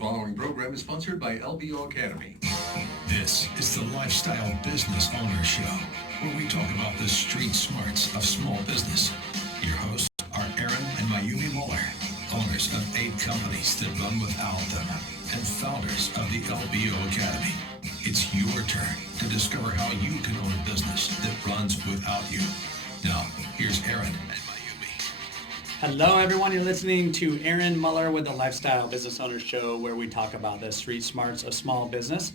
following program is sponsored by LBO Academy. This is the Lifestyle Business Owner Show, where we talk about the street smarts of small business. Your hosts are Aaron and Mayumi Muller, owners of 8 companies that run without them, and founders of the LBO Academy. It's your turn to discover how you can own a business that runs without you. Now, here's Aaron and Mayumi. Hello, everyone. You're listening to Aaron Muller with the Lifestyle Business Owner Show, where we talk about the street smarts of small business.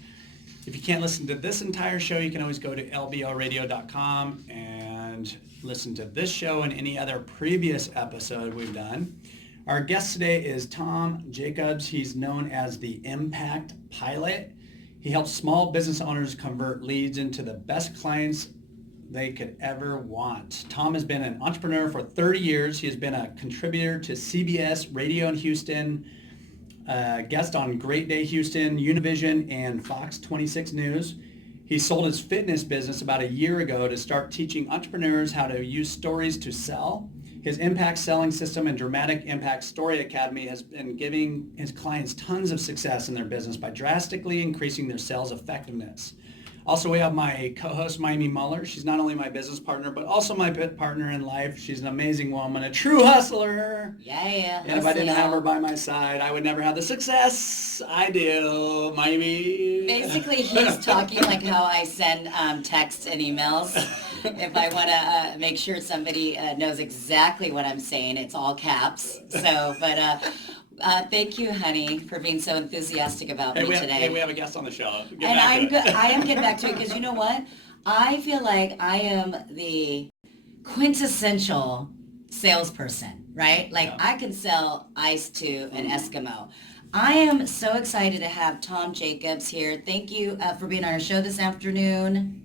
If you can't listen to this entire show, you can always go to lboradio.com and listen to this show and any other previous episode we've done. Our guest today is Tom Jackobs. He's known as the Impact Pilot. He helps small business owners convert leads into the best clients they could ever want. Tom has been an entrepreneur for 30 years. He has been a contributor to CBS Radio in Houston, guest on Great Day Houston, Univision, and Fox 26 News. He sold his fitness business about a year ago to start teaching entrepreneurs how to use stories to sell. His impact selling system and Dramatic Impact Story Academy has been giving his clients tons of success in their business by drastically increasing their sales effectiveness. Also, we have my co-host, Mayumi Muller. She's not only my business partner, but also my partner in life. She's an amazing woman, a true hustler. Yeah. And if I didn't have her by my side, I would never have the success I do, Mayumi. Basically, he's talking like how I send texts and emails. If I want to make sure somebody knows exactly what I'm saying, it's all caps. So, thank you, honey, for being so enthusiastic about me today. We have a guest on the show. I am getting back to it because you know what? I feel like I am the quintessential salesperson, right? Like I can sell ice to an Eskimo. I am so excited to have Tom Jackobs here. Thank you for being on our show this afternoon.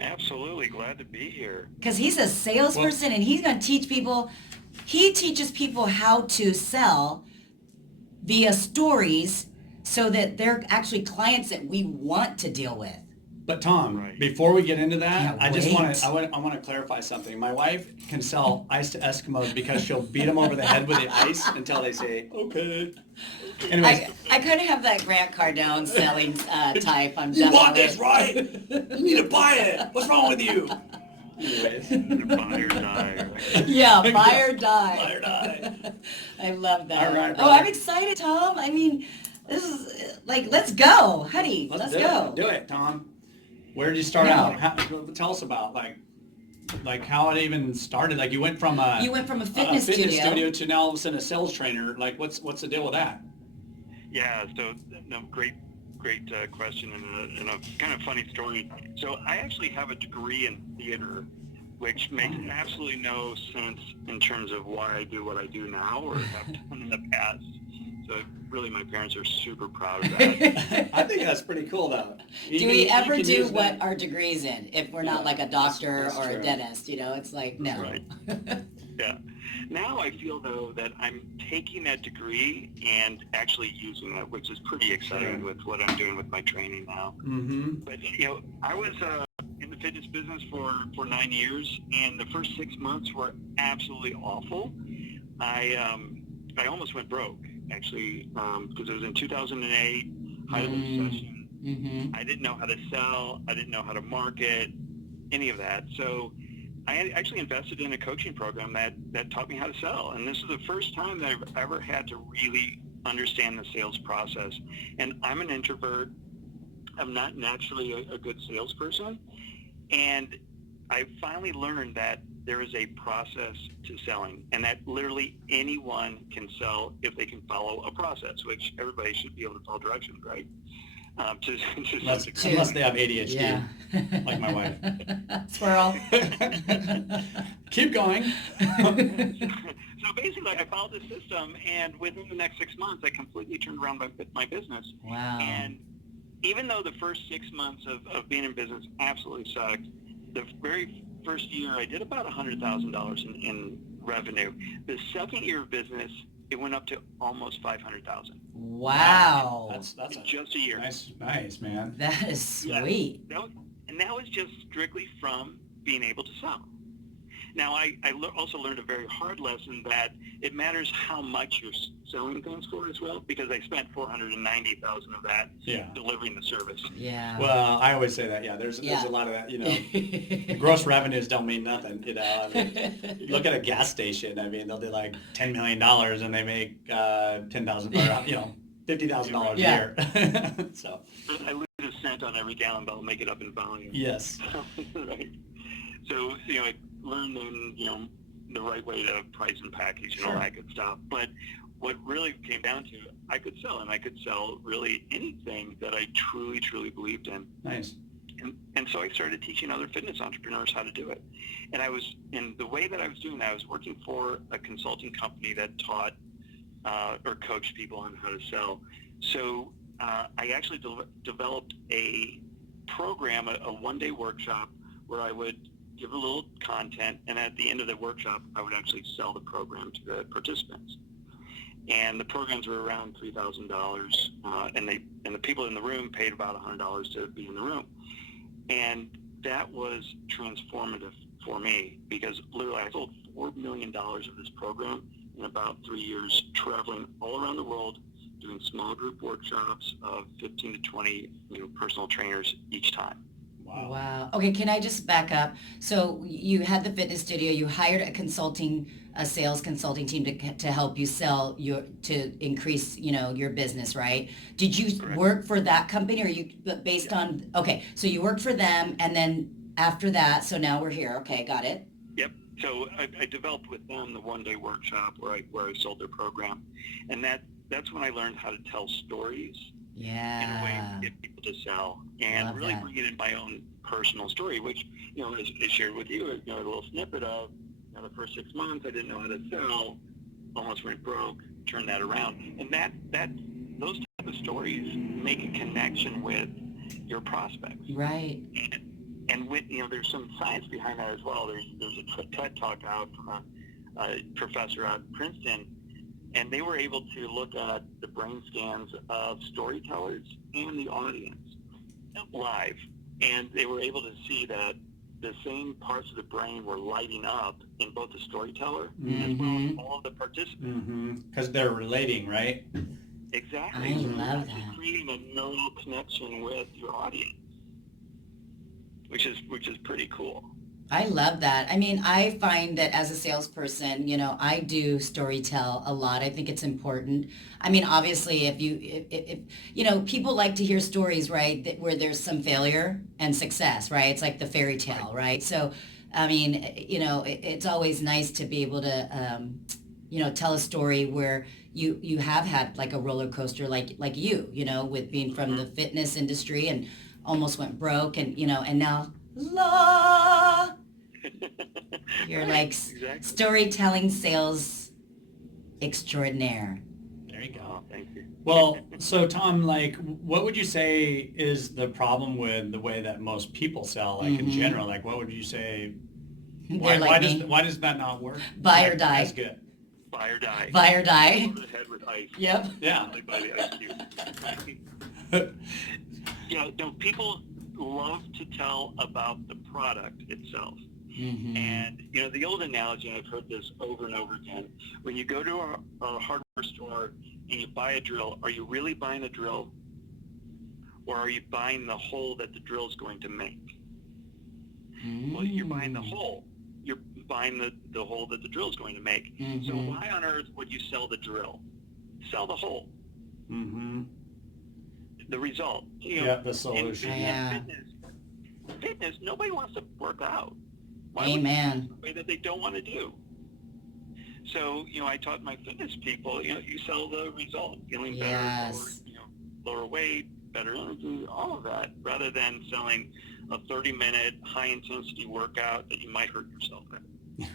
Absolutely, glad to be here. Because he's a salesperson and he's going to teach people, he teaches people how to sell via stories so that they're actually clients that we want to deal with. But Tom, before we get into that, I want to clarify something. My wife can sell ice to Eskimos because she'll beat them over the head with the ice until they say, okay. Anyways. I kind of have that Grant Cardone selling type. You want this, right? You need to buy it. What's wrong with you? Anyways. Buy or die. Right? Yeah, buy or die. Buy or die. I love that. All right, I'm excited, Tom. I mean, this is like, let's go, honey. Let's go. Do it, Tom. Where did you start out? Tell us about like how it even started. Like you went from a fitness studio to now all of a sudden a sales trainer. Like what's the deal with that? Yeah, so no, great question and a kind of funny story. So I actually have a degree in theater, which makes absolutely no sense in terms of why I do what I do now or have done in the past. So really, my parents are super proud of that. I think that's pretty cool, though. Do we ever do what our degree's in if we're not like a doctor or a dentist? You know, it's like, no. Right. Yeah. Now I feel, though, that I'm taking that degree and actually using it, which is pretty exciting with what I'm doing with my training now. Mm-hmm. But, you know, I was in the fitness business for 9 years, and the first 6 months were absolutely awful. I almost went broke, actually, because it was in 2008, height of the recession. Mm-hmm. I didn't know how to sell. I didn't know how to market, any of that. So I actually invested in a coaching program that taught me how to sell. And this is the first time that I've ever had to really understand the sales process. And I'm an introvert. I'm not naturally a good salesperson. And I finally learned that there is a process to selling, and that literally anyone can sell if they can follow a process, which everybody should be able to follow directions, right? Unless they have ADHD, like my wife. Squirrel. Keep going. So basically, I followed the system, and within the next 6 months, I completely turned around my business. Wow. And even though the first 6 months of being in business absolutely sucked, the very first year I did about $100,000 in revenue. The second year of business, it went up to almost $500,000. Wow. That's just a year. Nice, man. That is sweet. Yeah, and that was just strictly from being able to sell. Now, also learned a very hard lesson that it matters how much you're selling things for as well, because I spent $490,000 of that delivering the service. Yeah. Well, I always say that. Yeah, there's a lot of that. The gross revenues don't mean nothing. I mean, look at a gas station. I mean, they'll do like $10 million and they make $10,000. $50,000 a year. So I lose a cent on every gallon, but I'll make it up in volume. Yes. Right. So I learned then the right way to price and package and all that good stuff. But what really came down to, I could sell really anything that I truly, truly believed in. Nice. And so I started teaching other fitness entrepreneurs how to do it. And the way that I was doing that, I was working for a consulting company that taught or coached people on how to sell. So I actually developed a program, a one-day workshop where I would give a little content, and at the end of the workshop, I would actually sell the program to the participants. And the programs were around $3,000, and the people in the room paid about $100 to be in the room. And that was transformative for me, because literally I sold $4 million of this program in about 3 years, traveling all around the world, doing small group workshops of 15 to 20 personal trainers each time. Wow. Okay, can I just back up? So you had the fitness studio, you hired a sales consulting team to help you sell to increase, your business, right? Did you work for that company, or based on, okay, so you worked for them, and then after that, so now we're here. Okay, got it. Yep. So I developed with them the one-day workshop where I sold their program, and that's when I learned how to tell stories in a way to get people to sell, and really bring it in my own personal story, which I shared with you, a little snippet of the first 6 months I didn't know how to sell, almost went broke, turned that around, and those type of stories make a connection with your prospects, right? And with, there's some science behind that as well. There's a TED talk out from a professor at Princeton, and they were able to look at the brain scans of storytellers and the audience live, and they were able to see that the same parts of the brain were lighting up in both the storyteller as well as all of the participants. Because they're relating, right? Exactly. I love that. Creating a neural connection with your audience, which is pretty cool. I love that. I mean, I find that as a salesperson, I do storytell a lot. I think it's important. I mean, obviously, if people like to hear stories, right, where there's some failure and success, right? It's like the fairy tale, right? So, I mean, it's always nice to be able to, tell a story where you have had like a roller coaster, like you, with being from the fitness industry and almost went broke, and and now you're like storytelling sales extraordinaire. There you go. Oh, thank you. Well, so Tom, what would you say is the problem with the way that most people sell, in general? Like, what would you say? Why does that not work? Buy or die. That's good. Buy or die. Buy or die. Over the head with ice. Yep. Yeah. Like by the ice cube. People love to tell about the product itself. And, the old analogy, and I've heard this over and over again, when you go to a hardware store and you buy a drill, are you really buying a drill? Or are you buying the hole that the drill is going to make? Well, you're buying the hole. You're buying the hole that the drill is going to make. So why on earth would you sell the drill? Sell the hole. The result. The solution. Fitness, nobody wants to work out. Why Amen. would way that they don't want to do? So, I taught my fitness people, you sell the result, feeling better, or, lower weight, better energy, all of that, rather than selling a 30-minute high-intensity workout that you might hurt yourself in.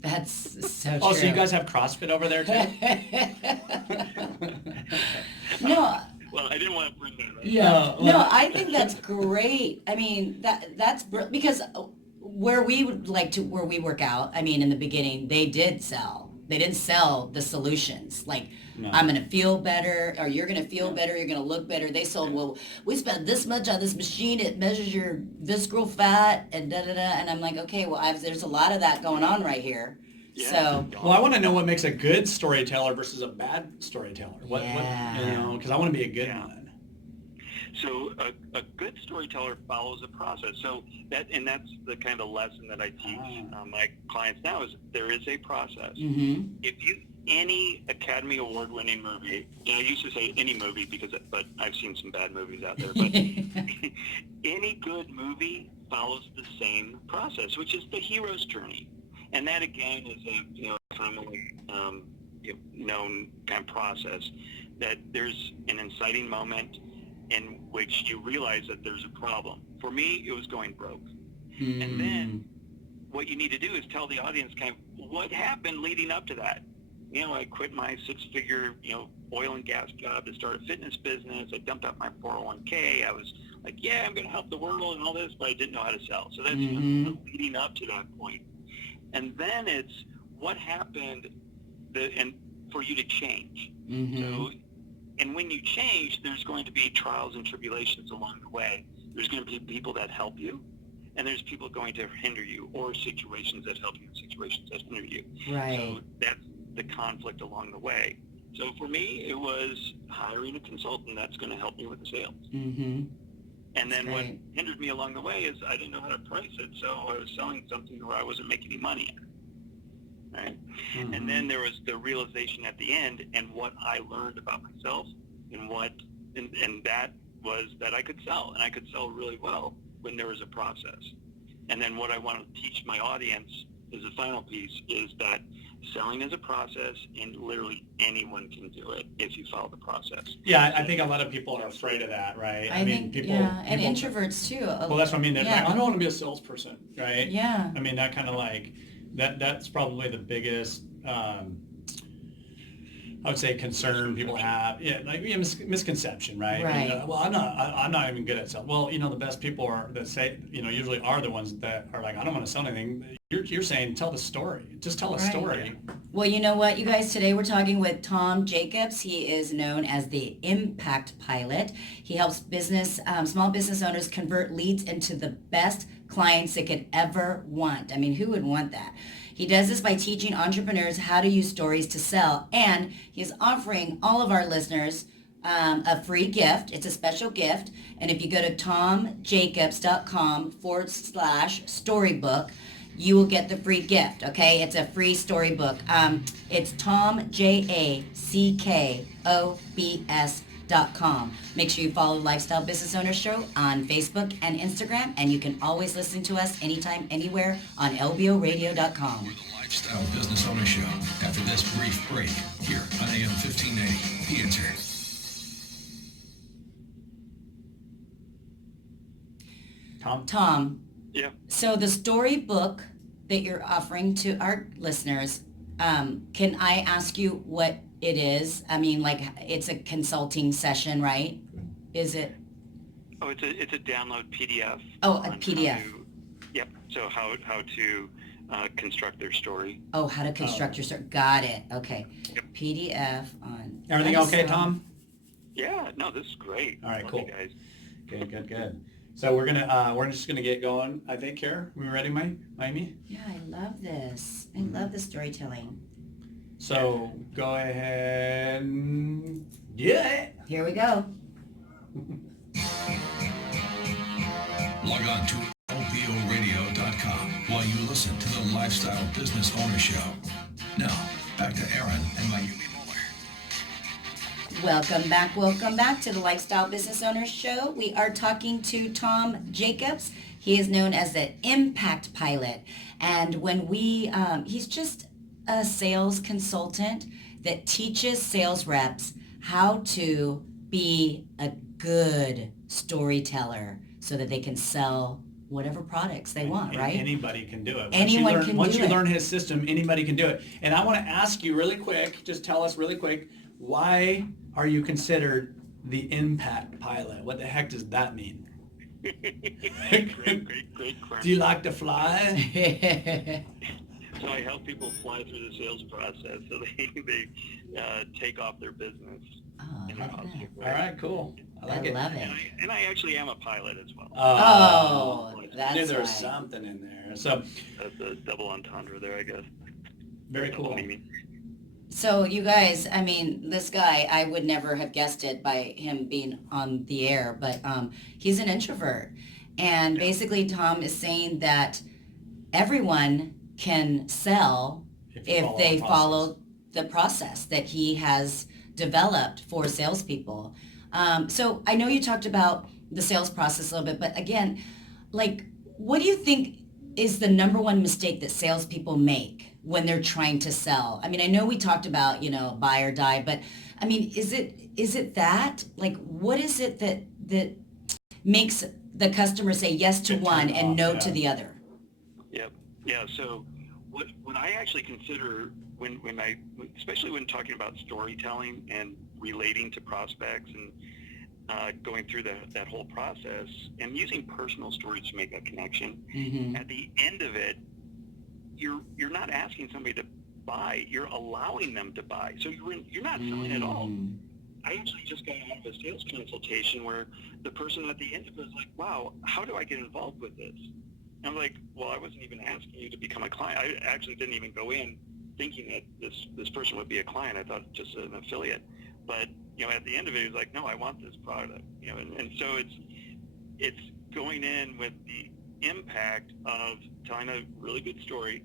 That's so true. Oh, so you guys have CrossFit over there too? No. Well, I didn't want to bring that up. Yeah. No, I think that's great. I mean, that's because where we work out, I mean, in the beginning, they did sell. They didn't sell the solutions. Like, No. I'm going to feel better, or you're going to feel better, you're going to look better. They sold, well, we spent this much on this machine. It measures your visceral fat and da-da-da. And I'm like, okay, well, there's a lot of that going on right here. Yeah. So, Well, I want to know what makes a good storyteller versus a bad storyteller. What Yeah. because I want to be a good Yeah. one. So a good storyteller follows a process. So that's the kind of lesson that I teach my clients now is there is a process. mm-hmm. If any Academy Award-winning movie, and I used to say any movie but I've seen some bad movies out there, but any good movie follows the same process, which is the hero's journey. And that, again, is a commonly known kind of process, that there's an inciting moment in which you realize that there's a problem. For me, it was going broke. And then what you need to do is tell the audience kind of what happened leading up to that. I quit my six-figure, oil and gas job to start a fitness business. I dumped out my 401k. I was like, yeah, I'm going to help the world and all this, but I didn't know how to sell. So that's leading up to that point. And then it's what happened and for you to change. So, and when you change, there's going to be trials and tribulations along the way. There's going to be people that help you, and there's people going to hinder you, or situations that help you, situations that hinder you. Right. So that's the conflict along the way. So for me, it was hiring a consultant that's going to help me with the sales. Mm-hmm. And then That's what great. hindered me along the way is I didn't know how to price it, so I was selling something where I wasn't making any money. Right? And then there was the realization at the end, and what I learned about myself, and that was that I could sell, and I could sell really well when there was a process. And then what I want to teach my audience is the final piece, is that selling is a process, and literally anyone can do it if you follow the process. Yeah, I think a lot of people are afraid of that, right? I think, and introverts too. Well, that's what I mean. They're like, I don't want to be a salesperson, right? Yeah. I mean, that kind of like, that's probably the biggest, I would say, concern people have. Yeah, like misconception, right? Right. And, well, I'm not even good at selling. Well, the best people that say, usually are the ones that are like, I don't want to sell anything. You're saying tell the story. Just tell a story. Well, you know what, you guys, today we're talking with Tom Jackobs. He is known as the Impact Pilot. He helps small business owners convert leads into the best clients they could ever want. I mean, who would want that? He does this by teaching entrepreneurs how to use stories to sell, and he's offering all of our listeners a free gift. It's a special gift, and if you go to tomjacobs.com/storybook, you will get the free gift, okay? It's a free storybook. It's tomjackobs.com. Make sure you follow the Lifestyle Business Owner Show on Facebook and Instagram, and you can always listen to us anytime, anywhere on lboradio.com. We're the Lifestyle Business Owner Show. After this brief break, here on AM 1580, The Answer. Tom, Yeah. so the storybook that you're offering to our listeners, can I ask you what it is? I mean, like, it's a consulting session, right? Is it? Oh, it's a download PDF. Oh, a on PDF. Yep. So how to construct their story. Oh, how to construct your story. Got it. Okay. Yep. PDF on. Everything okay, Tom? Yeah. No, this is great. All right, Love cool. you guys. Good. So we're just gonna get going, I think. Here, we ready, Mayumi? Yeah, I love this. I love the storytelling. So go ahead and get it. Here we go. Log on to lboradio.com while you listen to the Lifestyle Business Owner Show. Now, back to Aaron and Mayumi Muller. Welcome back to the Lifestyle Business Owners Show. We are talking to Tom Jackobs. He is known as the Impact Pilot. And when he's just a sales consultant that teaches sales reps how to be a good storyteller so that they can sell whatever products they want, right? Anybody can do it. Anyone can Once do you it. learn his system, anybody can do it. And I want to ask you really quick, just tell us really quick, why are you considered the Impact Pilot? What the heck does that mean? Great question. Do you like to fly? So I help people fly through the sales process so they take off their business Oh, in a look at positive that. way. All right, cool. I like I it. love it. And I actually am a pilot as well. Oh, I knew that's there was right. something in there. So That's a double entendre there, I guess. very Double cool. meaning. So you guys, I mean, this guy, I would never have guessed it by him being on the air, but he's an introvert. And basically Tom is saying that everyone can sell if they follow the process that he has developed for salespeople. So I know you talked about the sales process a little bit, but again, like, what do you think is the number one mistake that salespeople make when they're trying to sell? I mean, I know we talked about, buy or die, but I mean, is it that? Like, what is it that makes the customer say yes to one and no to the other? Yep. Yeah. So what I actually consider especially when talking about storytelling and relating to prospects and going through that whole process and using personal stories to make that connection. Mm-hmm. At the end of it, you're not asking somebody to buy, you're allowing them to buy. So you're not selling at all. I actually just got out of a sales consultation where the person at the end of it was like, wow, how do I get involved with this? And I'm like, well, I wasn't even asking you to become a client. I actually didn't even go in thinking that this person would be a client. I thought just an affiliate. But at the end of it, he was like, no, I want this product. And so it's going in with the impact of telling a really good story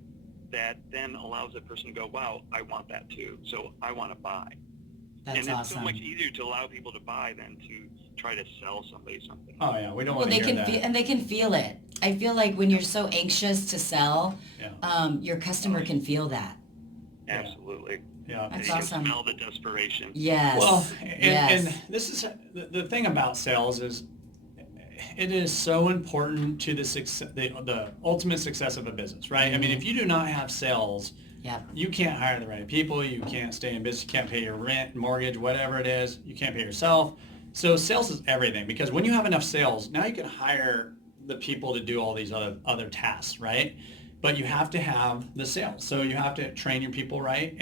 that then allows that person to go, wow, I want that too. So I want to buy. That's and awesome. it's so much easier to allow people to buy than to try to sell somebody something. Oh yeah, we don't Well, want to they hear can that. feel, and they can feel it. I feel like when you're so anxious to sell, your customer can feel that. Absolutely. Yeah. That's you awesome. can smell the desperation. Yes. Well, yes. and this is the thing about sales is it is so important to the success, the ultimate success of a business, right? I mean, if you do not have sales, you can't hire the right people. You can't stay in business. You can't pay your rent, mortgage, whatever it is. You can't pay yourself. So sales is everything, because when you have enough sales, now you can hire the people to do all these other tasks, right? But you have to have the sales. So you have to train your people right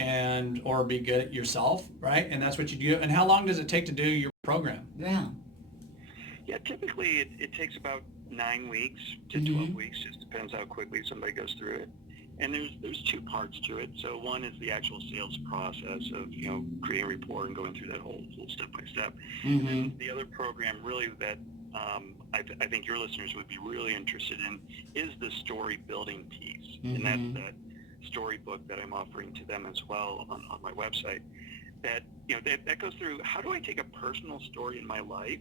or be good at yourself, right? And that's what you do. And how long does it take to do your program? Yeah, typically it takes about 9 weeks to 12 weeks. Just depends how quickly somebody goes through it. And there's two parts to it. So one is the actual sales process of creating rapport and going through that whole step by step. And then the other program really that I think your listeners would be really interested in is the story building piece, and that's that storybook that I'm offering to them as well on my website. That that goes through how do I take a personal story in my life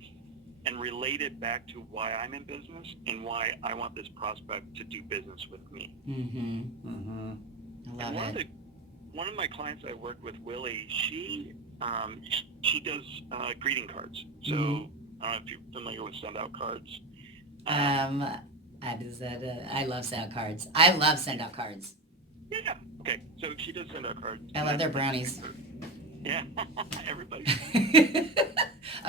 and relate it back to why I'm in business and why I want this prospect to do business with me. I love it. One of my clients I worked with, Willie, she does greeting cards. So I don't know if you're familiar with send out cards. I love send out cards. I love send out cards. Yeah. Okay. So she does send out cards. I love their brownies. Yeah. Everybody.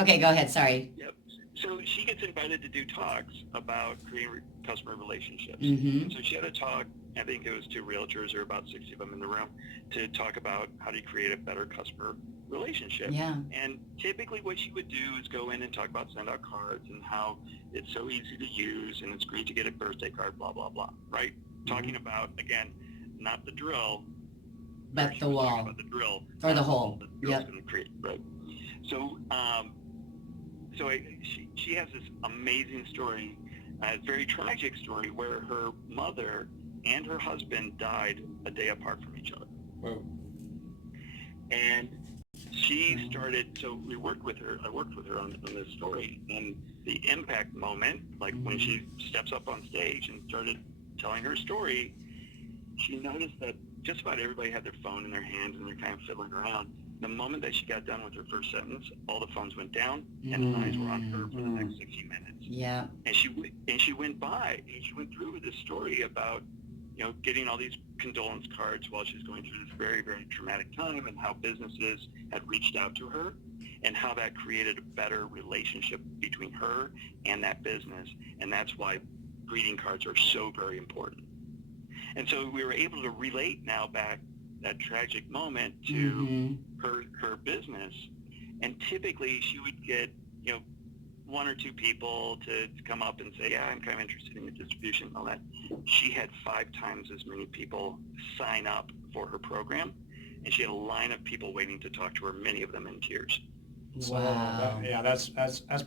Okay, go ahead. Sorry. Yep. So she gets invited to do talks about creating customer relationships. And so she had a talk, I think it was 2 realtors or about 60 of them in the room, to talk about how to create a better customer relationship. Yeah. And typically what she would do is go in and talk about send out cards and how it's so easy to use and it's great to get a birthday card, blah, blah, blah, right? Talking about, again, not the drill, but the wall. About the drill. Or the hole. The drill's going to create, right? So, she has this amazing story, a very tragic story where her mother and her husband died a day apart from each other. Whoa. And she started, so I worked with her on this story, and the impact moment, like when she steps up on stage and started telling her story, she noticed that just about everybody had their phone in their hands and they're kind of fiddling around. The moment that she got done with her first sentence, all the phones went down and eyes were on her for the next 60 minutes. Yeah. And she went by and she went through with this story about, getting all these condolence cards while she's going through this very, very traumatic time, and how businesses had reached out to her and how that created a better relationship between her and that business. And that's why greeting cards are so very important. And so we were able to relate now back that tragic moment to her business. And typically she would get, one or two people to come up and say, yeah, I'm kind of interested in the distribution and all that. She had 5 times as many people sign up for her program, and she had a line of people waiting to talk to her, many of them in tears. Wow. That's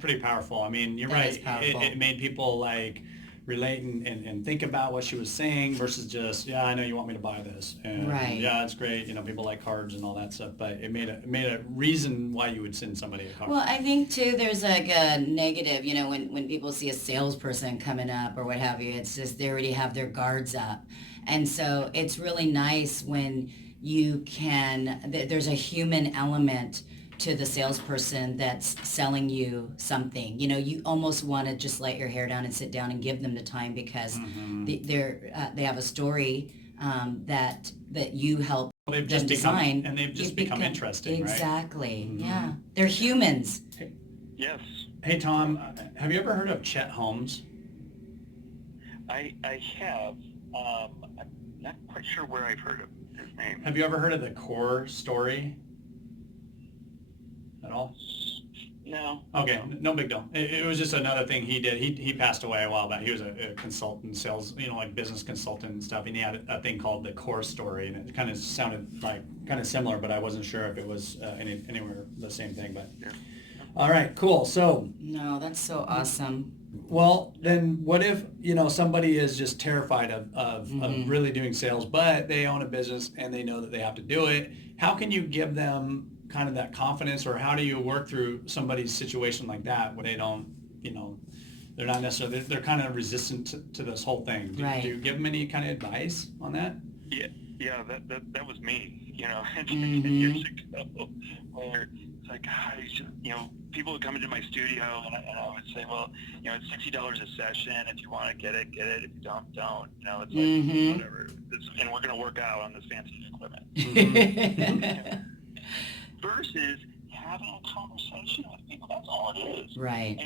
pretty powerful. I mean, you're right. It made people like relate and think about what she was saying versus just, yeah, I know you want me to buy this. And right. Yeah, it's great. People like cards and all that stuff, but it made a reason why you would send somebody a card. Well, I think too, there's like a negative, when people see a salesperson coming up or what have you, it's just they already have their guards up. And so it's really nice when you there's a human element to the salesperson that's selling you something. You almost want to just let your hair down and sit down and give them the time because they have a story that you help they've them design. And they've just become interesting, exactly, right? Yeah. They're humans. Yes. Hey, Tom, have you ever heard of Chet Holmes? I have. I'm not quite sure where I've heard of his name. Have you ever heard of the Core Story? At all? No. Okay, no big deal. It was just another thing he did. He passed away a while back. He was a consultant, sales, like business consultant and stuff. And he had a thing called the Core Story, and it kind of sounded like kind of similar, but I wasn't sure if it was anywhere the same thing. But yeah. All right, cool. So no, that's so awesome. Well, then what if, somebody is just terrified of really doing sales, but they own a business and they know that they have to do it? How can you give them kind of that confidence, or how do you work through somebody's situation like that where they don't, they're not necessarily, they're kind of resistant to this whole thing? Do you give them any kind of advice on that? Yeah, that was me, years ago, where it's like, people would come into my studio and I would say, well, it's $60 a session. If you want to get it, get it. If you don't. It's like, whatever. And we're going to work out on this fancy equipment. Versus having a conversation with people. That's all it is. Right.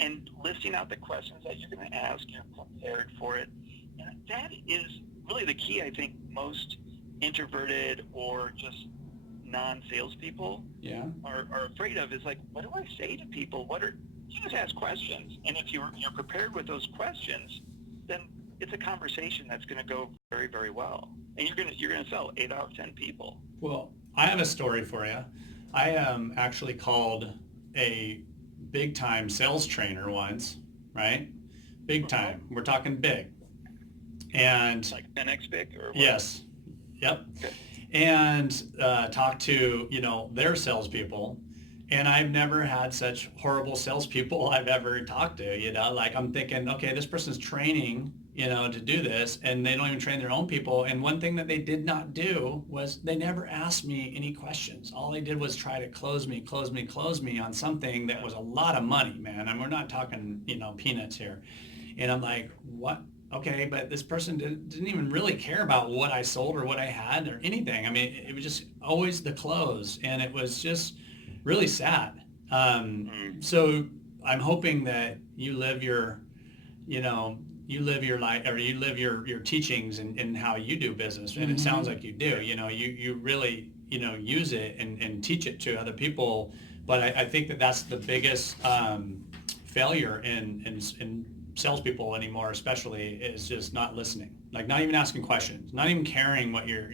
And listing out the questions that you're going to ask. You're prepared for it. And that is really the key, I think, most introverted or just non-salespeople are afraid of, is like, what do I say to people? You just ask questions. And if you're prepared with those questions, then it's a conversation that's going to go very, very well. And you're going to sell 8 out of 10 people. Well, I have a story for you. I actually called a big-time sales trainer once, right? Big time. We're talking big. And like 10x big or what? Yes. Yep. Okay. And talked to, their salespeople. And I've never had such horrible salespeople I've ever talked to, like I'm thinking, okay, this person's training, to do this, and they don't even train their own people. And one thing that they did not do was they never asked me any questions. All they did was try to close me on something that was a lot of money, man. And we're not talking, peanuts here. And I'm like, what? Okay, but this person didn't even really care about what I sold or what I had or anything. I mean, it was just always the close, and it was just really sad. So I'm hoping that you live your life, or you live your teachings and how you do business. And it sounds like you do. You really, use it and teach it to other people. But I think that's the biggest failure in salespeople anymore, especially, is just not listening, like not even asking questions, not even caring what you're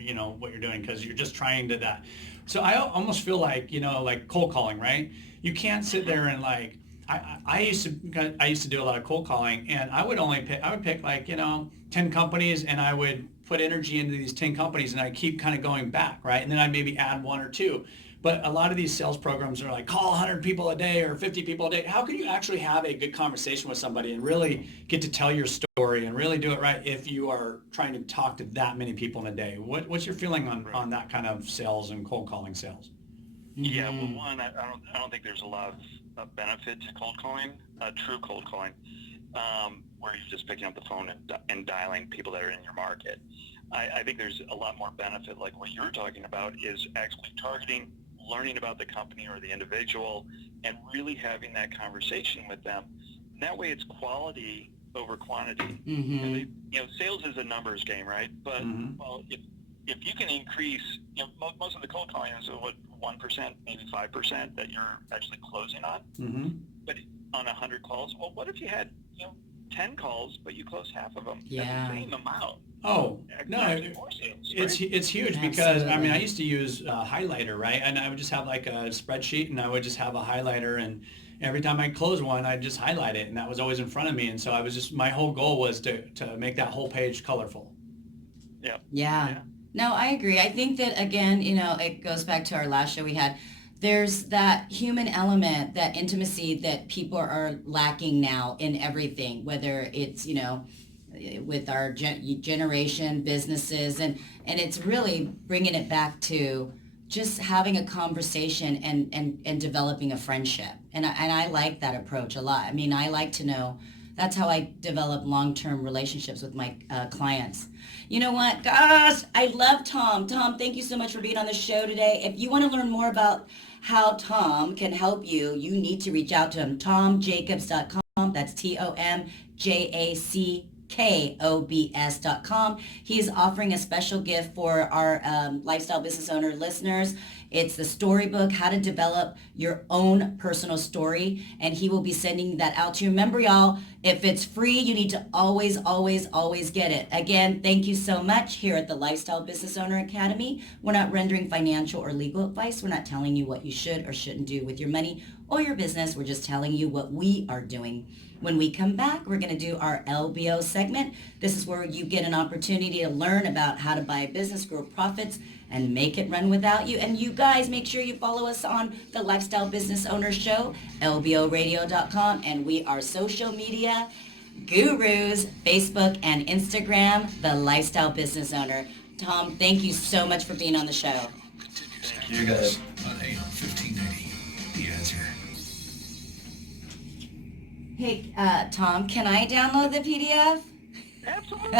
doing, because you're just trying to that. So I almost feel like, like cold calling, right? You can't sit there and like, I used to do a lot of cold calling, and I would pick like, 10 companies, and I would put energy into these 10 companies, and I keep kind of going back, right? And then I'd maybe add 1 or 2. But a lot of these sales programs are like, call 100 people a day or 50 people a day. How can you actually have a good conversation with somebody and really get to tell your story and really do it right if you are trying to talk to that many people in a day? What's your feeling on that kind of sales and cold calling sales? Yeah, well, one, I don't think there's a lot of benefit to cold calling, true cold calling, where you're just picking up the phone and dialing people that are in your market. I think there's a lot more benefit, like what you're talking about, is actually targeting, learning about the company or the individual, and really having that conversation with them. And that way it's quality over quantity. Mm-hmm. And sales is a numbers game, right? But well, if you can increase, most of the cold calling is what 1%, maybe 5% that you're actually closing on. Mm-hmm. But on 100 calls, well, what if you had 10 calls, but you closed half of them? Yeah. That's the same amount. Oh, no, More sales, it's right? huge because, I Absolutely. mean, I used to use a highlighter, right? And I would just have like a spreadsheet and I would just have a highlighter, and every time I close one, I'd just highlight it, and that was always in front of me. And so my whole goal was to make that whole page colorful. Yeah. No, I agree. I think that, again, it goes back to our last show we had. There's that human element, that intimacy that people are lacking now in everything, whether it's, with our generation, businesses, and it's really bringing it back to just having a conversation and developing a friendship. And I like that approach a lot. I mean, I like to know. That's how I develop long-term relationships with my clients. You know what? Gosh, I love Tom. Tom, thank you so much for being on the show today. If you want to learn more about how Tom can help you, you need to reach out to him. TomJacobs.com. That's TomJacobs.com. He is offering a special gift for our Lifestyle Business Owner listeners. It's the storybook, How to Develop Your Own Personal Story, and he will be sending that out to you. Remember, y'all, if it's free, you need to always, always, always get it. Again, thank you so much. Here at the Lifestyle Business Owner Academy, we're not rendering financial or legal advice. We're not telling you what you should or shouldn't do with your money or your business. We're just telling you what we are doing. When we come back, we're going to do our LBO segment. This is where you get an opportunity to learn about how to buy a business, grow profits, and make it run without you. And you guys, make sure you follow us on the Lifestyle Business Owner Show, lboradio.com, and we are social media gurus, Facebook and Instagram, the Lifestyle Business Owner. Tom, thank you so much for being on the show. Continues You guys. on AM 1590. The Answer. Hey, Tom, can I download the PDF? Absolutely.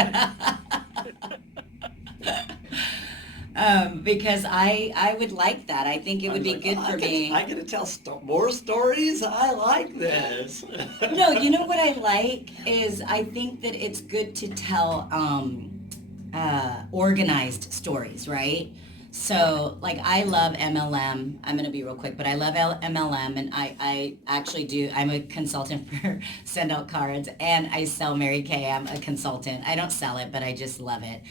Because I would like that. I think it would be good for me. I get to tell more stories. I like this. No, you know what I like is I think that it's good to tell organized stories, right? So, like, I love MLM. I'm going to be real quick, but I love MLM, and I actually do. I'm a consultant for Send Out Cards, and I sell Mary Kay. I'm a consultant. I don't sell it, but I just love it.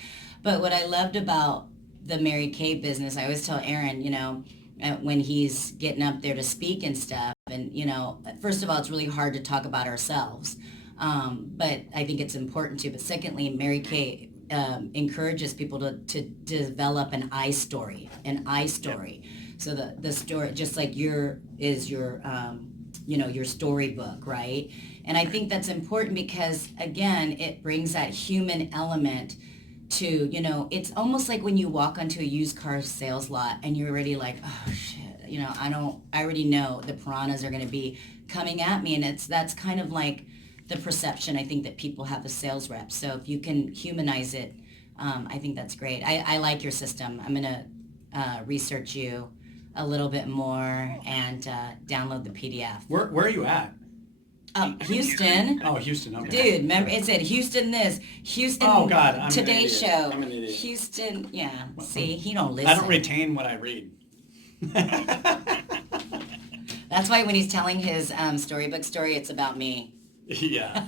But what I loved about the Mary Kay business, I always tell Aaron, when he's getting up there to speak and stuff, and, first of all, it's really hard to talk about ourselves. But I think it's important to. But secondly, Mary Kay encourages people to develop an I story. So the story, just like your storybook, right? And I think that's important because, again, it brings that human element to, it's almost like when you walk onto a used car sales lot and you're already like, oh shit, I already know the piranhas are going to be coming at me. And that's kind of like the perception I think that people have of sales reps. So if you can humanize it, I think that's great. I like your system. I'm going to research you a little bit more and download the PDF. Where are you at? Houston. Oh, Houston. Okay. Dude, remember it said Houston this, Houston Oh, God, I'm an Today's idiot. Show. I'm an idiot. Houston, yeah. See, he don't listen. I don't retain what I read. That's why when he's telling his storybook story, it's about me. Yeah.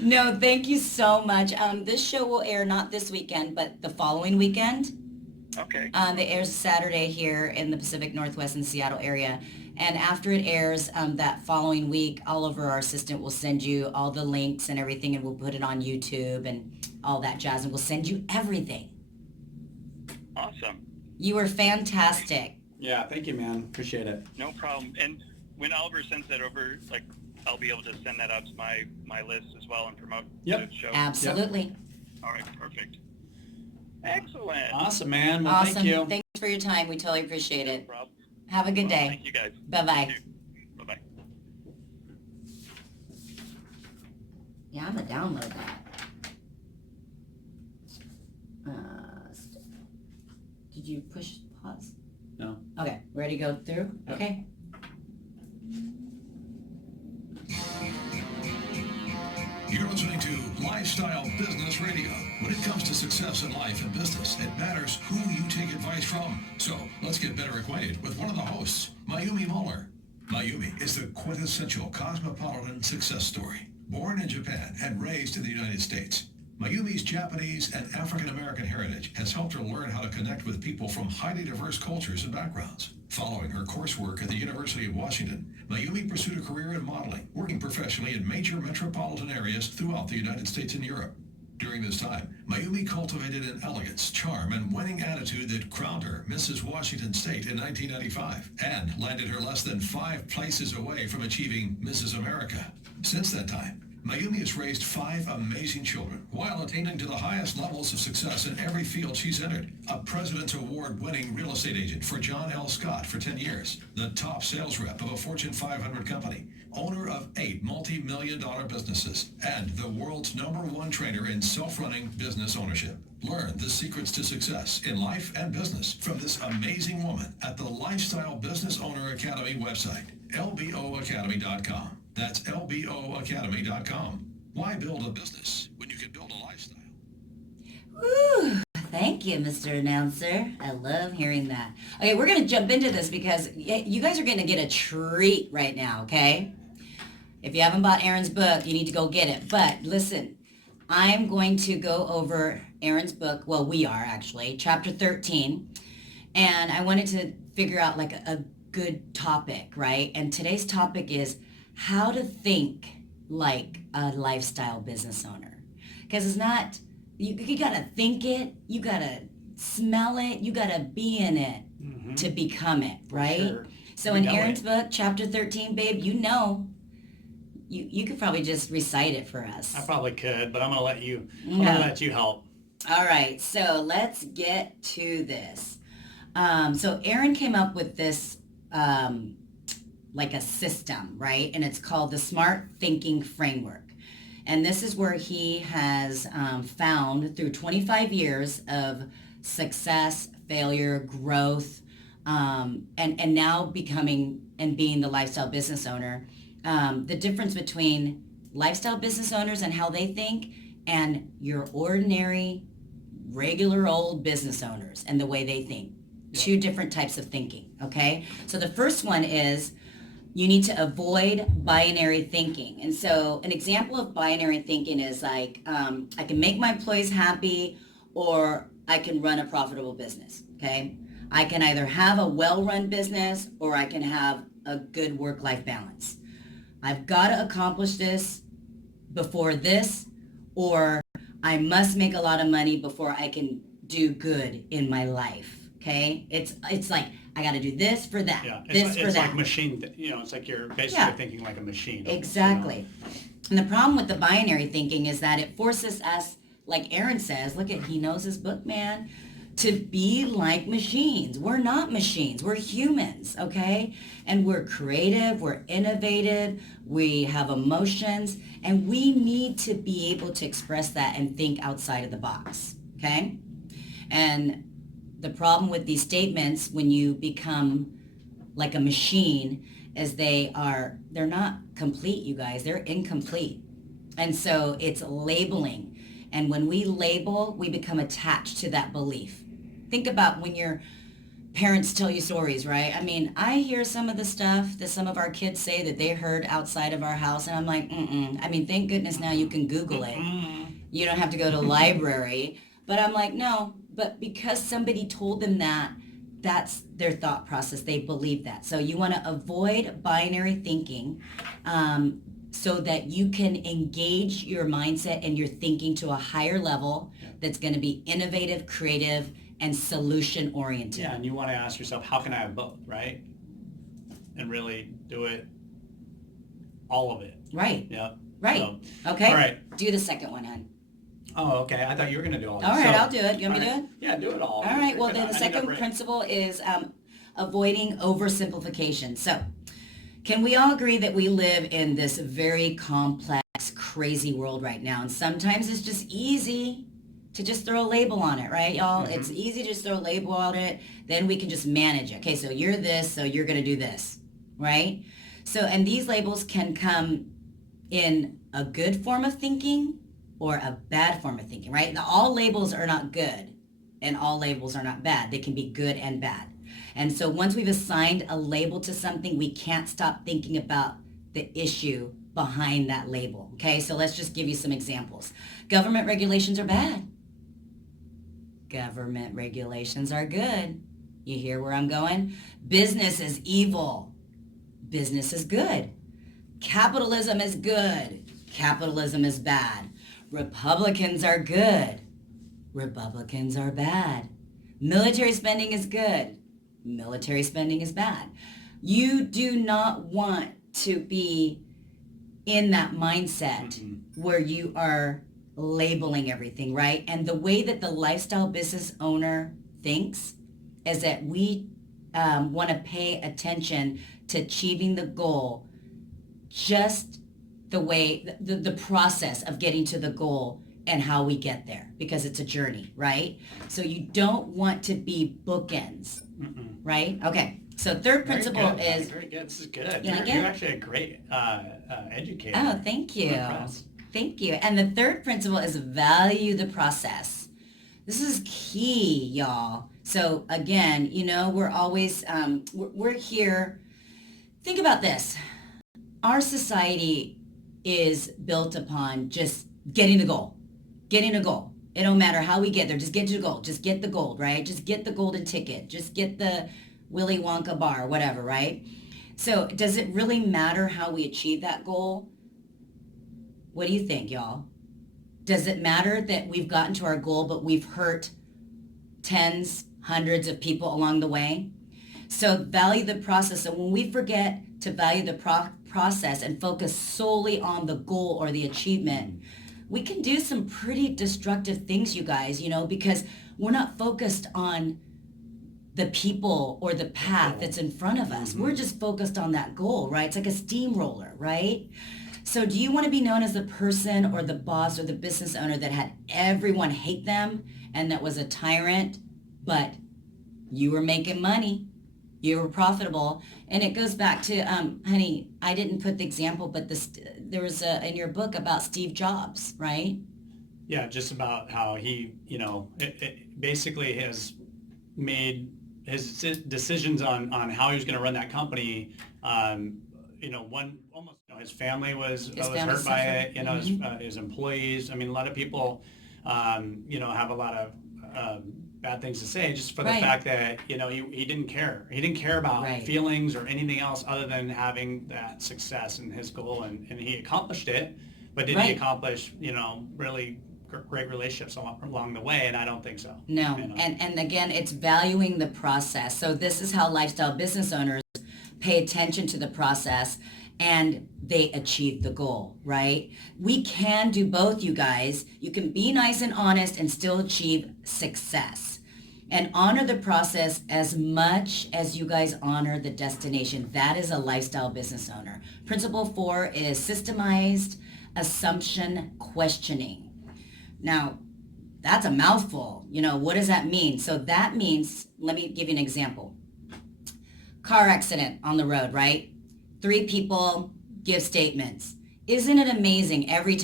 No, thank you so much. This show will air not this weekend, but the following weekend. Okay. It airs Saturday here in the Pacific Northwest and Seattle area. And after it airs that following week, Oliver, our assistant, will send you all the links and everything, and we'll put it on YouTube and all that jazz, and we'll send you everything. Awesome. You were fantastic. Yeah, thank you, man. Appreciate it. No problem. And when Oliver sends that over, I'll be able to send that out to my list as well and promote Yep. the show. Absolutely. All right, perfect. Excellent. Awesome, man. Well, Awesome. thank you. Thanks for your time. We totally appreciate No it. problem. Have a good Well, day. Thank you guys. Bye-bye. Bye-bye. Yeah, I'm going to download that. Did you push pause? No. Okay, ready to go through? Yep. Okay. You're listening to Lifestyle Business Radio. When it comes to success in life and business, it matters who you take advice from. So let's get better acquainted with one of the hosts, Mayumi Muller. Mayumi is the quintessential cosmopolitan success story. Born in Japan and raised in the United States, Mayumi's Japanese and African American heritage has helped her learn how to connect with people from highly diverse cultures and backgrounds. Following her coursework at the University of Washington, Mayumi pursued a career in modeling, working professionally in major metropolitan areas throughout the United States and Europe. During this time, Mayumi cultivated an elegance, charm, and winning attitude that crowned her Mrs. Washington State in 1995 and landed her less than 5 places away from achieving Mrs. America. Since that time, Mayumi has raised 5 amazing children while attaining to the highest levels of success in every field she's entered. A President's Award-winning real estate agent for John L. Scott for 10 years, the top sales rep of a Fortune 500 company, owner of 8 multi-million-dollar businesses, and the world's #1 trainer in self-running business ownership. Learn the secrets to success in life and business from this amazing woman at the Lifestyle Business Owner Academy website, lboacademy.com. That's lboacademy.com. Why build a business when you can build a lifestyle? Woo! Thank you, Mr. Announcer. I love hearing that. Okay, we're going to jump into this because you guys are going to get a treat right now, okay? If you haven't bought Aaron's book, you need to go get it. But listen, I'm going to go over Aaron's book. Well, we are actually, chapter 13. And I wanted to figure out like a good topic, right? And today's topic is how to think like a lifestyle business owner. Because it's not, you got to think it, you got to smell it, you got to be in it to become it, right? Sure. So in Aaron's book, chapter 13, babe, you could probably just recite it for us. I probably could, but I'm going to let you, I'm going to let you help. All right, so let's get to this. So Aaron came up with this like a system, right? And it's called the Smart Thinking Framework. And this is where he has found through 25 years of success, failure, growth, and now becoming and being the lifestyle business owner, the difference between lifestyle business owners and how they think and your ordinary, regular old business owners and the way they think. Yep. 2 different types of thinking, okay? So the first one is you need to avoid binary thinking. And so an example of binary thinking is like, I can make my employees happy or I can run a profitable business, okay? I can either have a well-run business or I can have a good work-life balance. I've got to accomplish this before this, or I must make a lot of money before I can do good in my life, okay? It's like, I got to do this for that, Yeah, this for it's that. like machine, it's like you're basically thinking like a machine. Exactly. And the problem with the binary thinking is that it forces us, like Aaron says, look at, he knows his book, man, to be like machines. We're not machines. We're humans, okay? And we're creative, we're innovative, we have emotions, and we need to be able to express that and think outside of the box, okay? And the problem with these statements when you become like a machine is they're not complete, you guys. They're incomplete. And so it's labeling. And when we label, we become attached to that belief. Think about when your parents tell you stories, right? I mean, I hear some of the stuff that some of our kids say that they heard outside of our house, and I'm like, I mean, thank goodness now you can Google it. You don't have to go to a library. But I'm like, no, but because somebody told them that, that's their thought process. They believe that. So you want to avoid binary thinking so that you can engage your mindset and your thinking to a higher level that's going to be innovative, creative, and solution oriented. Yeah, and you want to ask yourself, how can I have both, right? And really do it, all of it. Right. Yep. Right. So, okay. All right. Do the second one, hon. Oh, okay. I thought you were going to do all this. All right, So, I'll do it. You want me to do it? Yeah, do it all. All right. Well, then I the think second I'm principle is avoiding oversimplification. So can we all agree that we live in this very complex, crazy world right now? And sometimes it's just easy to just throw a label on it, right, y'all? Mm-hmm. It's easy to just throw a label on it. Then we can just manage it. Okay, so you're this, so you're going to do this, right? So, and these labels can come in a good form of thinking or a bad form of thinking, right? All labels are not good and all labels are not bad. They can be good and bad. And so once we've assigned a label to something, we can't stop thinking about the issue behind that label. Okay, so let's just give you some examples. Government regulations are bad. Government regulations are good. You hear where I'm going? Business is evil. Business is good. Capitalism is good. Capitalism is bad. Republicans are good. Republicans are bad. Military spending is good. Military spending is bad. You do not want to be in that mindset where you are labeling everything, right? And the way that the lifestyle business owner thinks is that we want to pay attention to achieving the goal, just the way, the process of getting to the goal and how we get there, because it's a journey, right? So you don't want to be bookends, right? Okay, so third principle is... Very good, this is good. You like it? You're actually a great educator. Oh, thank you. I'm impressed. Thank you. And the third principle is value the process. This is key, y'all. So again, you know, we're always, we're here. Think about this. Our society is built upon just getting the goal. Getting a goal. It don't matter how we get there. Just get to the goal. Just get the gold, right? Just get the golden ticket. Just get the Willy Wonka bar, whatever, right? So does it really matter how we achieve that goal? What do you think, y'all? Does it matter that we've gotten to our goal, but we've hurt tens, hundreds of people along the way? So value the process. So when we forget to value the process and focus solely on the goal or the achievement, we can do some pretty destructive things, you guys, you know, because we're not focused on the people or the path that's in front of us. We're just focused on that goal, right? It's like a steamroller, right? So do you want to be known as the person or the boss or the business owner that had everyone hate them and that was a tyrant, but you were making money, you were profitable? And it goes back to, honey, I didn't put the example, but there was in your book about Steve Jobs, right? Yeah, just about how he, you know, it basically has made his decisions on how he was going to run that company. You know, almost, you know, his family was hurt by it. You know, his employees. I mean, a lot of people, you know, have a lot of bad things to say just for the fact that, you know, he didn't care. He didn't care about feelings or anything else other than having that success and his goal, and he accomplished it. But did he accomplish, you know, really great relationships along the way? And I don't think so. No, you know? and again, it's valuing the process. So this is how lifestyle business owners pay attention to the process and they achieve the goal, right? We can do both, you guys. You can be nice and honest and still achieve success. And honor the process as much as you guys honor the destination. That is a lifestyle business owner. Principle 4 is systemized assumption questioning. Now, that's a mouthful. You know, what does that mean? So that means, let me give you an example. Car accident on the road, right? 3 people give statements. Isn't it amazing every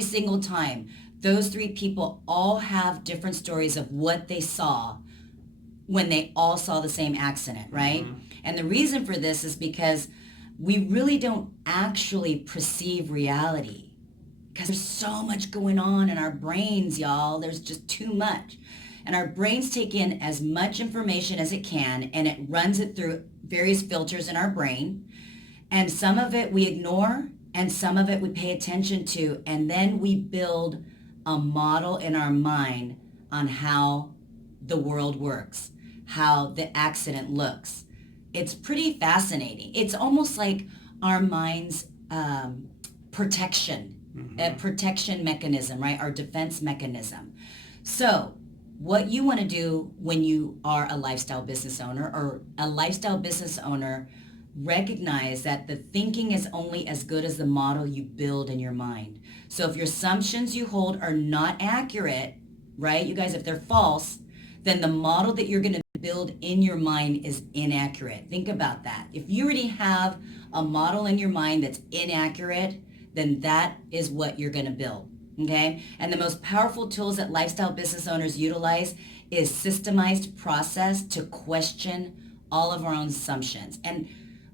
single time, those 3 people all have different stories of what they saw when they all saw the same accident, right? And the reason for this is because we really don't actually perceive reality because there's so much going on in our brains, y'all. There's just too much. And our brains take in as much information as it can, and it runs it through various filters in our brain. And some of it we ignore, and some of it we pay attention to, and then we build a model in our mind on how the world works, how the accident looks. It's pretty fascinating. It's almost like our mind's protection mechanism, right? Our defense mechanism. So what you want to do when you are a lifestyle business owner, or a lifestyle business owner, recognize that the thinking is only as good as the model you build in your mind. So if your assumptions you hold are not accurate, right? You guys, if they're false, then the model that you're going to build in your mind is inaccurate. Think about that. If you already have a model in your mind that's inaccurate, then that is what you're going to build. Okay? And the most powerful tools that lifestyle business owners utilize is systemized process to question all of our own assumptions. And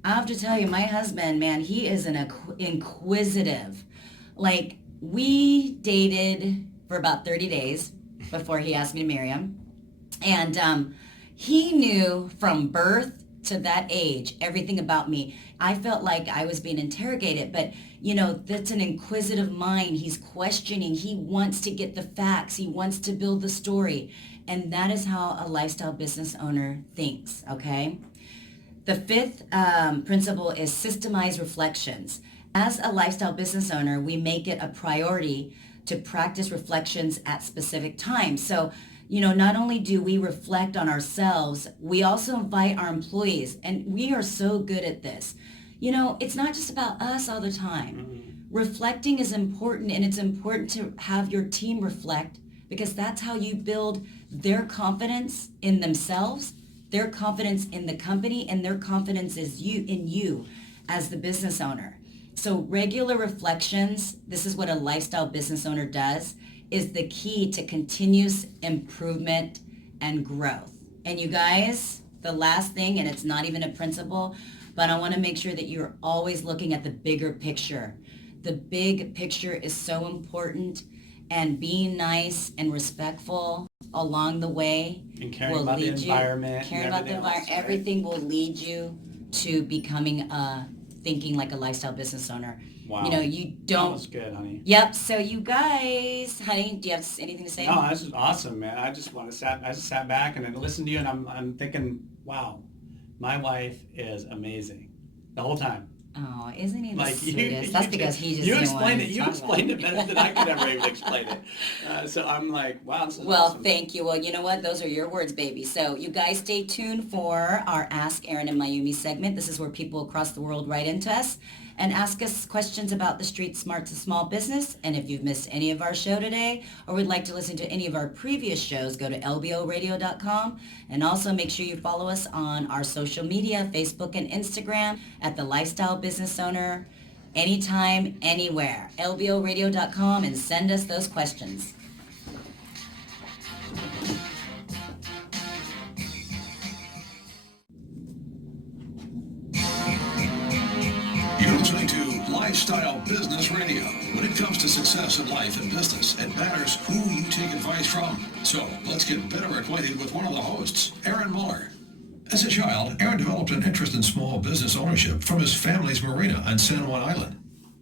I have to tell you, my husband, man, he is an inquisitive. Like, we dated for about 30 days before he asked me to marry him. And he knew from birth to that age everything about me. I felt like I was being interrogated, but you know, that's an inquisitive mind. He's questioning. He wants to get the facts. He wants to build the story. And that is how a lifestyle business owner thinks, okay? The fifth principle is systemized reflections. As a lifestyle business owner, we make it a priority to practice reflections at specific times. So, you know, not only do we reflect on ourselves, we also invite our employees, and we are so good at this. You know, it's not just about us all the time. Reflecting is important, and it's important to have your team reflect, because that's how you build their confidence in themselves, their confidence in the company, and their confidence in you as the business owner. So regular reflections, this is what a lifestyle business owner does, is the key to continuous improvement and growth. And you guys, the last thing, and it's not even a principle, but I want to make sure that you're always looking at the bigger picture. The big picture is so important, and being nice and respectful along the way And caring will about the lead you. environment. Caring and about the everything else, environment, right? everything will lead you to becoming thinking like a lifestyle business owner. Wow. You know, you That don't. was good, honey. Yep. So you guys, honey, do you have anything to say? No, this is awesome, man. I just sat back and I listened to you, and I'm thinking, wow, my wife is amazing the whole time. Oh, isn't he the Like sweetest? That's because he just you didn't want explained to it. You talk explained about it better than I could ever even explain it. So I'm like, wow, this is Well, awesome. thank you. Well, you know what? Those are your words, baby. So you guys stay tuned for our Ask Aaron and Mayumi segment. This is where people across the world write into us and ask us questions about the street smarts of small business. And if you've missed any of our show today or would like to listen to any of our previous shows, go to lboradio.com. And also make sure you follow us on our social media, Facebook and Instagram at The Lifestyle Business Owner. Anytime, anywhere. lboradio.com, and send us those questions. You're listening to Lifestyle Business Radio. When it comes to success in life and business, it matters who you take advice from. So let's get better acquainted with one of the hosts, Aaron Muller. As a child, Aaron developed an interest in small business ownership from his family's marina on San Juan Island.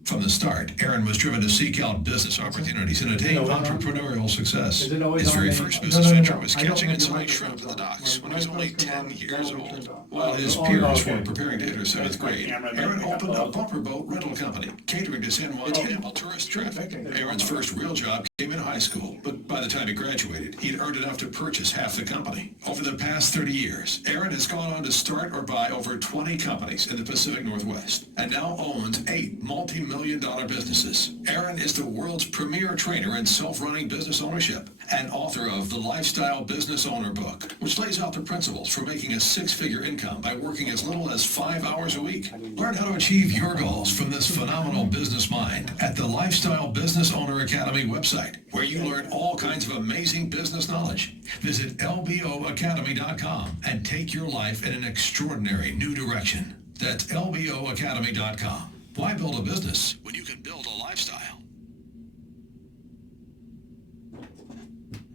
From the start, Aaron was driven to seek out business opportunities and attain entrepreneurial success. Is it always His on very the- first No, business no, no, venture no. was I don't catching think and the selling microphone's shrimp in the on. docks when he was only 10 years old. on. While his Oh, peers okay. were preparing to enter 7th grade, Aaron opened a bumper boat rental company, catering to San Juan's ample tourist traffic. Aaron's first real job came in high school, but by the time he graduated, he'd earned enough to purchase half the company. Over the past 30 years, Aaron has gone on to start or buy over 20 companies in the Pacific Northwest and now owns 8 multi-million-dollar businesses. Aaron is the world's premier trainer in self-running business ownership and author of the Lifestyle Business Owner book, which lays out the principles for making a 6-figure income by working as little as 5 hours a week. Learn how to achieve your goals from this phenomenal business mind at the Lifestyle Business Owner Academy website, where you learn all kinds of amazing business knowledge. Visit lboacademy.com and take your life in an extraordinary new direction. That's lboacademy.com. Why build a business when you can build a lifestyle?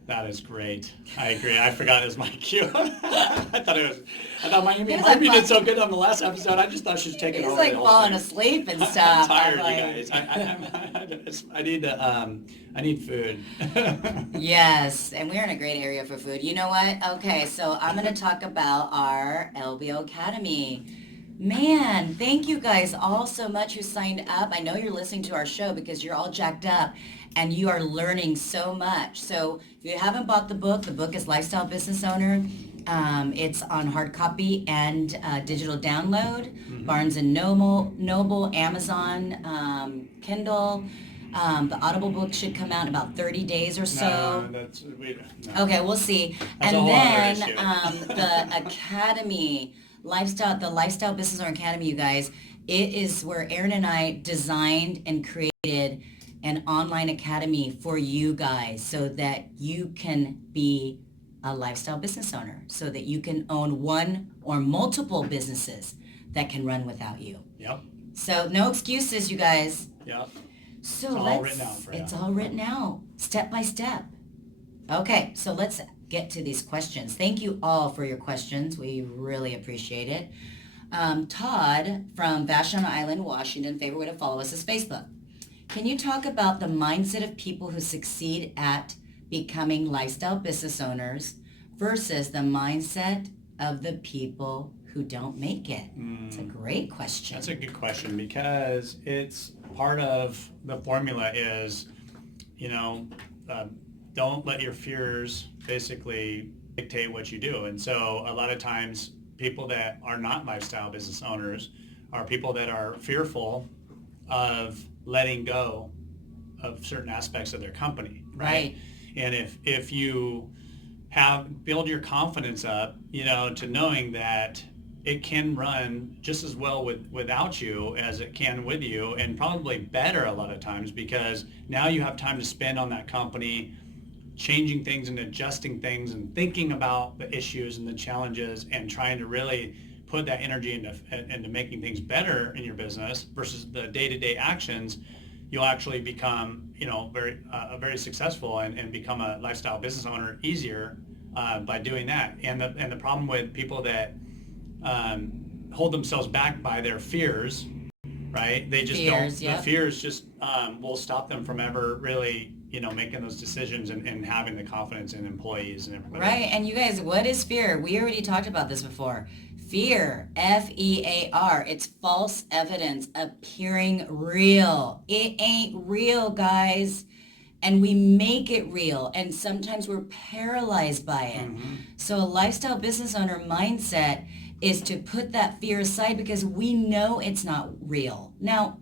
That is great. I agree. I forgot it was my cue. I thought Mayumi It was like did so good on the last episode. I just thought she was taking He's over like the whole falling thing. asleep and I'm stuff. tired, I'm you like- guys. I need to. I need food. Yes, and we're in a great area for food. You know what? Okay, so I'm going to talk about our LBO Academy. Man, thank you guys all so much who signed up. I know you're listening to our show because you're all jacked up and you are learning so much. So if you haven't bought the book is Lifestyle Business Owner. It's on hard copy and digital download. Barnes & Noble, Amazon, Kindle. The Audible book should come out in about 30 days or so. No. Okay, we'll see. That's a And whole other then issue. the Academy, the Lifestyle Business Owner Academy, you guys, it is where Aaron and I designed and created an online academy for you guys so that you can be a lifestyle business owner, so that you can own one or multiple businesses that can run without you. Yep. So no excuses, you guys. Yep. So It's all written out for you. It's all written out, step by step. Okay, so let's get to these questions. Thank you all for your questions. We really appreciate it. Todd from Vashon Island, Washington, favorite way to follow us is Facebook. Can you talk about the mindset of people who succeed at becoming lifestyle business owners versus the mindset of the people who don't make it? It's a great question. That's a good question, because it's part of the formula is, don't let your fears basically dictate what you do. And so a lot of times people that are not lifestyle business owners are people that are fearful of letting go of certain aspects of their company. Right. And if you build your confidence up, to knowing that it can run just as well without you as it can with you, and probably better a lot of times, because now you have time to spend on that company, changing things and adjusting things and thinking about the issues and the challenges and trying to really put that energy into making things better in your business versus the day-to-day actions. You'll actually become, very successful and become a lifestyle business owner easier by doing that. And the problem with people that hold themselves back by their fears, right? They just the fears just will stop them from ever really, making those decisions and having the confidence in employees and everybody. Right. And you guys, what is fear? We already talked about this before. Fear, F-E-A-R, it's false evidence appearing real. It ain't real, guys. And we make it real. And sometimes we're paralyzed by it. Mm-hmm. So a lifestyle business owner mindset is to put that fear aside because we know it's not real. Now,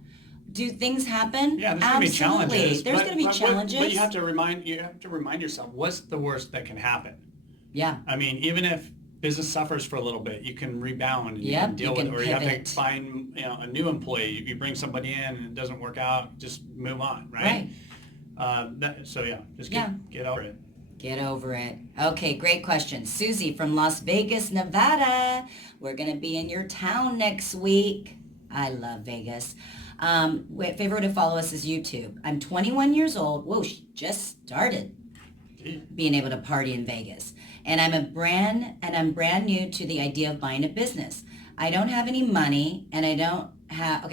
do things happen? Yeah, there's going to be challenges. There's going to be challenges. But you have to remind yourself, what's the worst that can happen? Yeah. I mean, even if business suffers for a little bit, you can rebound and you can deal with it, or you have to find a new employee. You bring somebody in and it doesn't work out, just move on, right? Just get over it. Get over it. Okay, great question. Susie from Las Vegas, Nevada. We're going to be in your town next week. I love Vegas. Favorite way to follow us is YouTube. I'm 21 years old. Whoa, she just started being able to party in Vegas. And I'm brand new to the idea of buying a business. I don't have any money and I don't have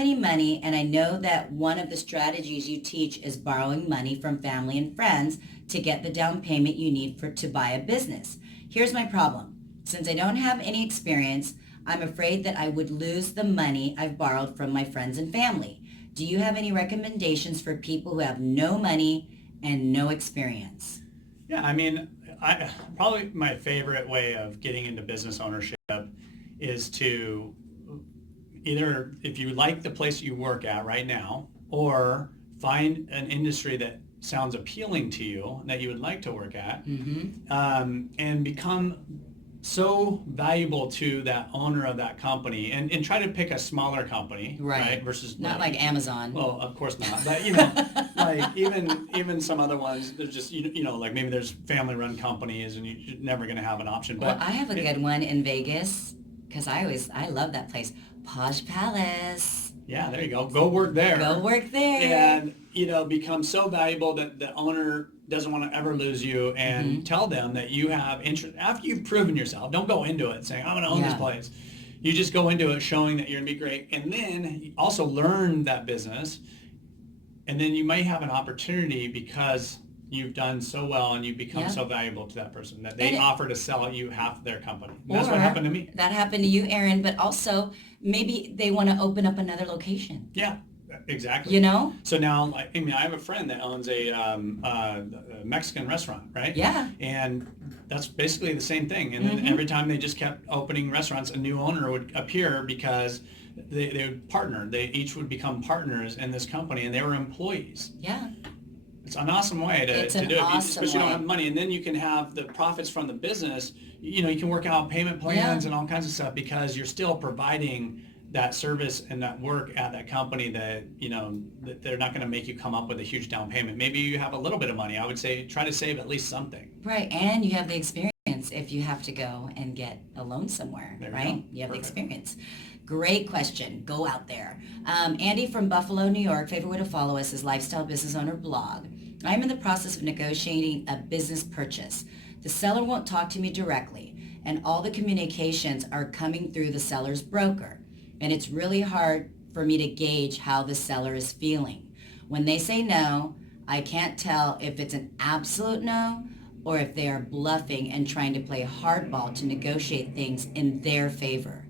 any money, and I know that one of the strategies you teach is borrowing money from family and friends to get the down payment you need to buy a business. Here's my problem. Since I don't have any experience, I'm afraid that I would lose the money I've borrowed from my friends and family. Do you have any recommendations for people who have no money and no experience? Yeah, I mean, probably my favorite way of getting into business ownership is to either, if you like the place you work at right now, or find an industry that sounds appealing to you that you would like to work at, and become so valuable to that owner of that company, and try to pick a smaller company, right? Versus not like Amazon. Well, of course not, but like even some other ones, there's just like maybe there's family-run companies, and you're never going to have an option. But I have a good one in Vegas because I love that place, Posh Palace. Yeah, there you go. Go work there. And become so valuable that the owner doesn't want to ever lose you, and tell them that you have interest. After you've proven yourself, don't go into it saying, I'm going to own this place. You just go into it showing that you're going to be great, and then also learn that business. And then you might have an opportunity because you've done so well and you've become so valuable to that person that they offer to sell you half of their company. And that's what happened to me. That happened to you, Aaron, but also maybe they want to open up another location. Yeah. Exactly. So now, I have a friend that owns a Mexican restaurant, right? Yeah. And that's basically the same thing. And then every time they just kept opening restaurants, a new owner would appear because they would partner. They each would become partners in this company, and they were employees. Yeah. It's an awesome way to do it, awesome especially you don't have money. And then you can have the profits from the business. You can work out payment plans and all kinds of stuff because you're still providing that service and that work at that company that, that they're not going to make you come up with a huge down payment. Maybe you have a little bit of money. I would say try to save at least something. Right, and you have the experience if you have to go and get a loan somewhere, right? You have the experience. Great question. Go out there. Andy from Buffalo, New York, favorite way to follow us is Lifestyle Business Owner Blog. I'm in the process of negotiating a business purchase. The seller won't talk to me directly, and all the communications are coming through the seller's broker. And it's really hard for me to gauge how the seller is feeling. When they say no, I can't tell if it's an absolute no or if they are bluffing and trying to play hardball to negotiate things in their favor.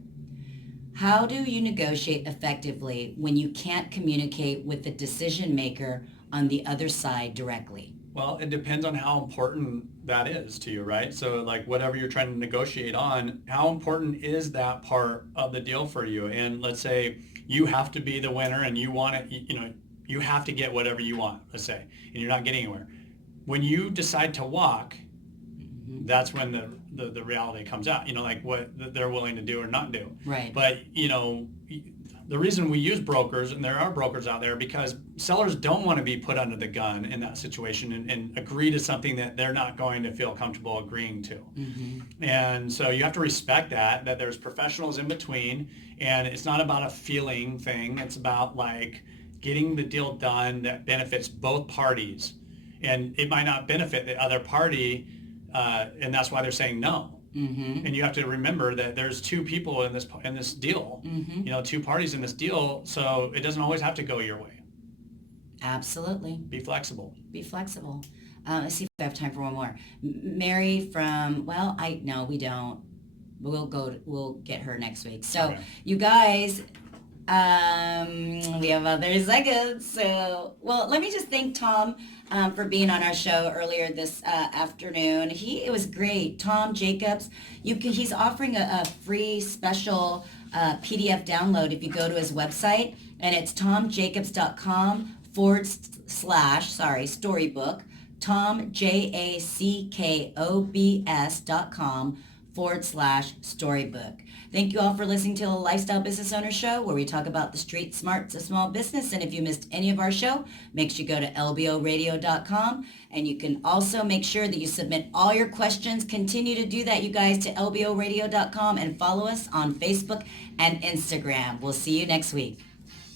How do you negotiate effectively when you can't communicate with the decision maker on the other side directly? Well, it depends on how important that is to you, right? So like whatever you're trying to negotiate on, how important is that part of the deal for you? And let's say you have to be the winner and you want it, you have to get whatever you want, let's say, and you're not getting anywhere. When you decide to walk, that's when the reality comes out, like what they're willing to do or not do. Right. But, the reason we use brokers, and there are brokers out there, because sellers don't want to be put under the gun in that situation and agree to something that they're not going to feel comfortable agreeing to. And so you have to respect that there's professionals in between, and it's not about a feeling thing. It's about like getting the deal done that benefits both parties. And it might not benefit the other party, and that's why they're saying no. And you have to remember that there's two people in this deal, two parties in this deal, so it doesn't always have to go your way. Absolutely. Be flexible. Be flexible. Let's see if we have time for one more. Mary from, no, we don't. We'll get her next week. So Okay. You guys, we have about 30 seconds. So, let me just thank Tom for being on our show earlier this afternoon. It was great. Tom Jackobs, he's offering a free special PDF download if you go to his website, and it's tomjacobs.com /storybook, tomjackobs.com/storybook. Thank you all for listening to the Lifestyle Business Owner Show, where we talk about the street smarts of small business. And if you missed any of our show, make sure you go to lboradio.com. And you can also make sure that you submit all your questions. Continue to do that, you guys, to lboradio.com, and follow us on Facebook and Instagram. We'll see you next week.